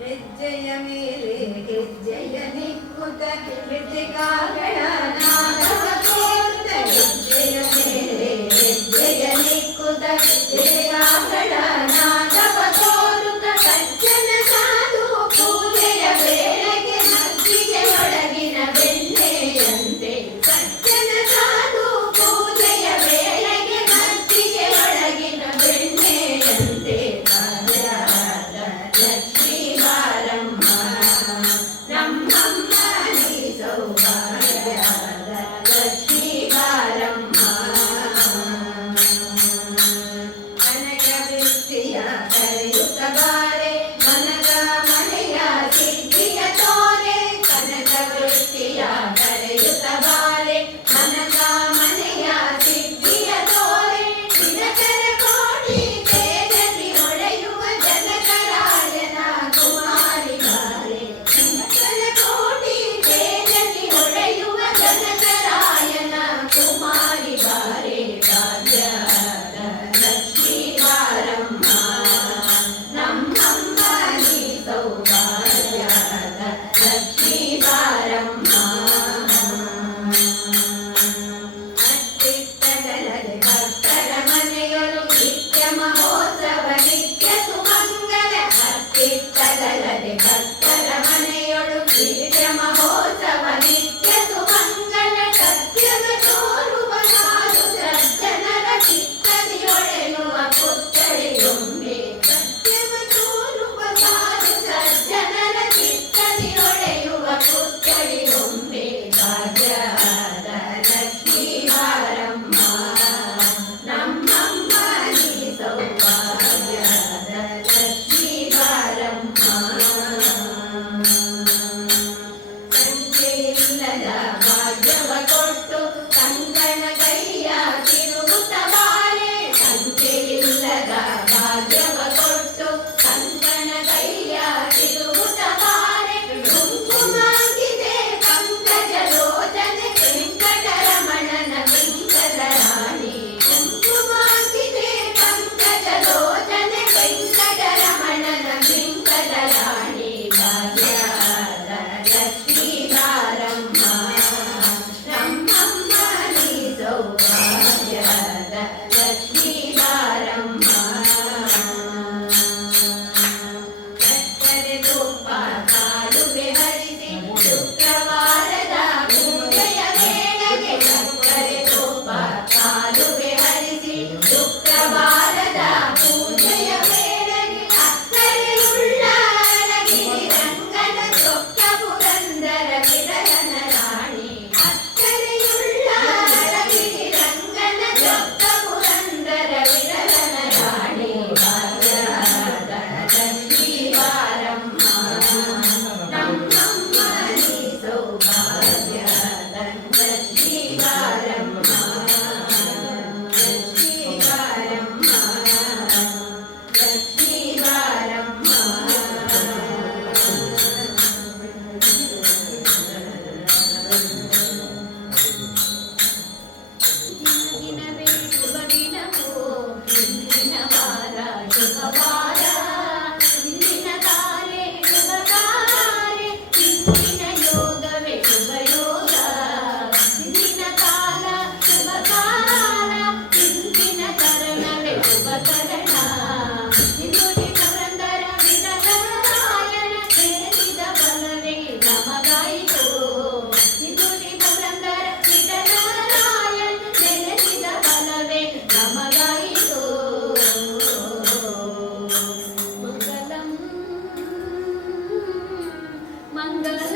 ಹೆಜ್ಜೆಯ ಮೇಲೆ ಹೆಜ್ಜೆಯ ನಿಕ್ಕುತ ಹೆಜ್ಜೆಗಾಗಳ ನಾದವ ಕೋರುತ ಹೆಜ್ಜೆಯ ಮೇಲೆ ಹೆಜ್ಜೆಯ ನಿಕ್ಕುತ ಹೆಜ್ಜೆಗಾಗಳ ನಾದವ ಕೋರುತ ಸಜ್ಜನ ಸಾಧು ಪೂಜೆಯ ವೇಳೆಗೆ ಮಜ್ಜಿಗೆ ಒಳಗಿನ ಬೆಣ್ಣೆಯಂತೆ ಸಜ್ಜನ ಸಾಧು ಪೂಜೆಯ ವೇಳೆಗೆ ಮಜ್ಜಿಗೆ ಒಳಗಿನ ಬೆಣ್ಣೆಯಂತೆ ಭಾಗ್ಯದ ಲಕ್ಷ್ಮೀ ಬಾರಮ್ಮ ನಮ್ಮಮ್ಮ ನೀ ಸೌಭಾಗ್ಯದ ಲಕ್ಷ್ಮೀ ಬಾರಮ್ಮ ಕನಕ ವೃಷ್ಟಿಯ ಕರೆಯುತ್ತ ಬಾರೆ ಮನಗ ಮನೆಯ ಸಿದ್ಧಿಯ ತೋರೆ ಕನಕ ವೃಷ್ಟಿಯ ಕರೆಯುತ್ತ ಬಾರೆ ಮನಗ ಮನೆಯ ಸಿದ್ಧಿಯ ತೋರೆ ದಿನಕರ ಕೋಟಿ ತೇಜಸಿ ಹೊಳೆಯುವ ಜನಕರಾಯನ ಕುಮಾರಿ ಬಾರೆ ದಿನಕರ ಕೋಟಿ ತೇಜಸಿ ಹೊಳೆಯುವ ಜನಕರಾಯನ ಕುಮಾರಿ ಬಾರೆ ಭಾಗ್ಯದ ಲಕ್ಷ್ಮೀ ಬಾರಮ್ಮ ನಮ್ಮಮ್ಮ ನೀ ಸೌಭಾಗ್ಯದ ಲಕ್ಷ್ಮೀ ಬಾರಮ್ಮ ಅತ್ತಿತ್ತಗಲದೆ ಭಕ್ತರ ಮನೆಯೊಳು ನಿತ್ಯ ಮಹೋತ್ಸವ ನಿತ್ಯ ಸುಮಂಗಲ ಅತ್ತಿತ್ತಗಲದೆ ಭಕ್ತರ ಮನೆಯೊಳು ನಿತ್ಯ ಮಹೋತ್ಸವ ನಿತ್ಯ ಸುಮಂಗಲ ಸತ್ಯದ ತೋರುವ ಸಾಧು ಸಜ್ಜನರ ಚಿತ್ತದಿ ಹೊಳೆಯುವ ಪುತ್ಥಳಿಯೊಮ್ಮೆ ಸತ್ಯವ ತೋರುವ ಸಾಧು ಸಜ್ಜನರ ಚಿತ್ತದಿ ಹೊಳೆಯುವ ಪುತ್ಥಳಿಯೊಮ್ಮೆ ಭಾಗ್ಯದ ಲಕ್ಷ್ಮೀ ಬಾರಮ್ಮ ನಮ್ಮಮ್ಮ ನೀ ಸೌಭಾಗ್ಯದ ಲಕ್ಷ್ಮೀ ಬಾರಮ್ಮ ಸಂಖ್ಯೆಯಿಲ್ಲದ ಭಾಗ್ಯವ ಕೊಟ್ಟು ಕಂಕಣ ಕೈಯ ತಿರುಗುತ್ತ ಬಾರೆ ಸಂಖ್ಯೆಯಿಲ್ಲದ ಭಾಗ್ಯವ ಕೊಟ್ಟು ಕಂಕಣ ಕೈಯ ತಿರುಗುತ್ತ ಬಾರೆ ಕುಂಕುಮಾಗಿದೆ ಪಂಕಜ ಲೋಚನೆ ವೆಂಕಟರಮಣನ ಬಿಂಕದ ರಾಣಿ ಕುಂಕುಮಾಗಿದೆ ಪಂಕಜ ಲೋಚನೆ ವೆಂಕಟರಮಣನ ಬಿಂಕದ ರಾಣಿ ಭಾಗ್ಯದ ಲಕ್ಷ್ಮೀ ಬಾರಮ್ಮ ನಮ್ಮಮ್ಮ ನೀ ಸೌಭಾಗ್ಯದ ಲಕ್ಷ್ಮೀ ಬಾರಮ್ಮ ಸಕ್ಕರೆ ತುಪ್ಪ ಕಾಲುವೆ ಹರಿಸಿ ಶುಕ್ರವಾರದ ಪೂಜೆಯ ವೇಳೆಗೆ ಸಕ್ಕರೆ ತುಪ್ಪ ಕಾಲುವೆ ಹರಿಸಿ ಶುಕ್ರವಾರದ ಪೂಜೆಯ ವೇಳೆಗೆ ಅಕ್ಕರೆಯುಳ್ಳ ಅಳಗಿರಿ ರಂಗನ ಚೊಕ್ಕ ಪುರಂದರ ವಿರಲನ ರಾಣಿ ಅಕ್ಕರೆಯುಳ್ಳ ಅಳಗಿರಿ ರಂಗನ ಚೊಕ್ಕ ಪುರಂದರ ವಿರಲನ ರಾಣಿ ಭಾಗ್ಯದ ಲಕ್ಷ್ಮೀ ಬಾರಮ್ಮ ನಮ್ಮಮ್ಮ ನೀ ಸೌಭಾಗ್ಯದ ಲಕ್ಷ್ಮೀ ಬಾರಮ್ಮ ಲಕ್ಷ್ಮೀ ಬಾರಮ್ಮ ಲಕ್ಷ್ಮೀ ಬಾರಮ್ಮ ದಿನವೇ ಶುಭ ದಿನವೋ ಇಂದಿನ ವಾರ ಶುಭ ವಾರ ಇಂದಿನ ತಾರೆ ಶುಭ ತಾರೆ ಇಂದಿನ ಯೋಗವೇ ಶುಭ ಯೋಗ ಇಂದಿನ ಕಾಲ ಶುಭ ಕಾಲ ಇಂದಿನ ಕರಣವೇ ಶುಭ ಕರಣ ಇಂದುಡಿ ಪುರಂದರ ವಿರಲರಾಯಣ ಸೇರಿದ ಬಲವೇ ನಮಗಾಯಿತು ಇಂದುಡಿ ಪುರಂದರ ವಿರಲರಾಯಣ ನೆನೆಸಿದ ಬಲವೇ ನಮಗಾಯಿತು ಮಂಗಲಂ ಮಂಗಲ